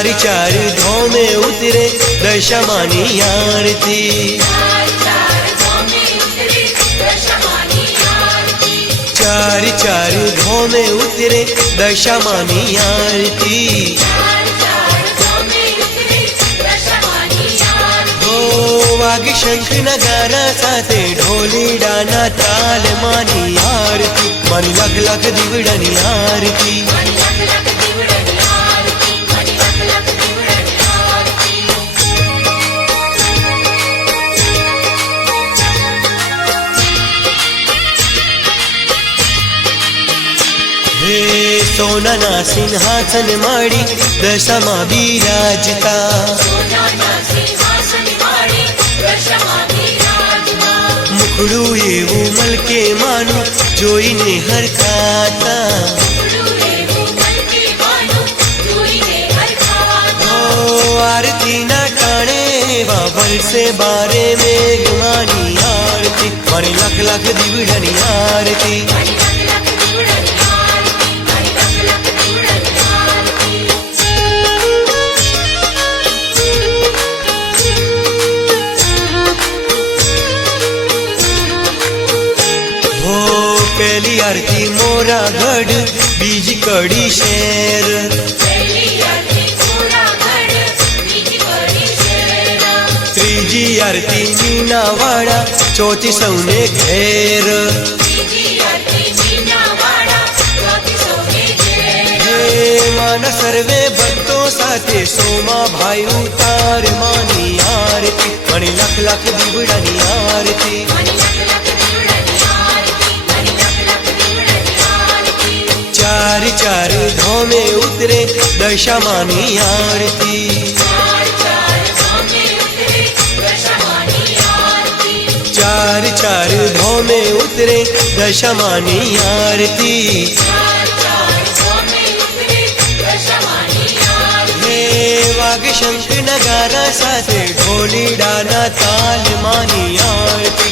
चारी चार धोमे उतरे दशमानी आरती चारी चार धोमे उतरे दशमानी आरती वाग शंख नगारा साथे ढोली डाना ताल मानी आरती मानी लख लख दीवड़नी आरती हे सोना ना सिंहासन माड़ी दशमा बिराजता मुखड़ू एवं मलके मानु जोईने हरखाता आरती ना टाणे बाबर से बारे में गुमानी आरती मानी लख लख दीवड़नी आरती पहली आरती मोरा गढ़ बीजी कड़ी शेर त्रीजी आरती मीना वाड़ा चौथी सौने घेर माना सर्वे भक्तों साथे सोमा भाई उतार मानी आरती मणि लख लख दीवड़नी आरती चार चार धोमे उतरे दशमानी आरती चार चार धोमे उतरे दशमानी आरती हे वाग शंख नगारा साथे ढोली डाना ताल मानी आरती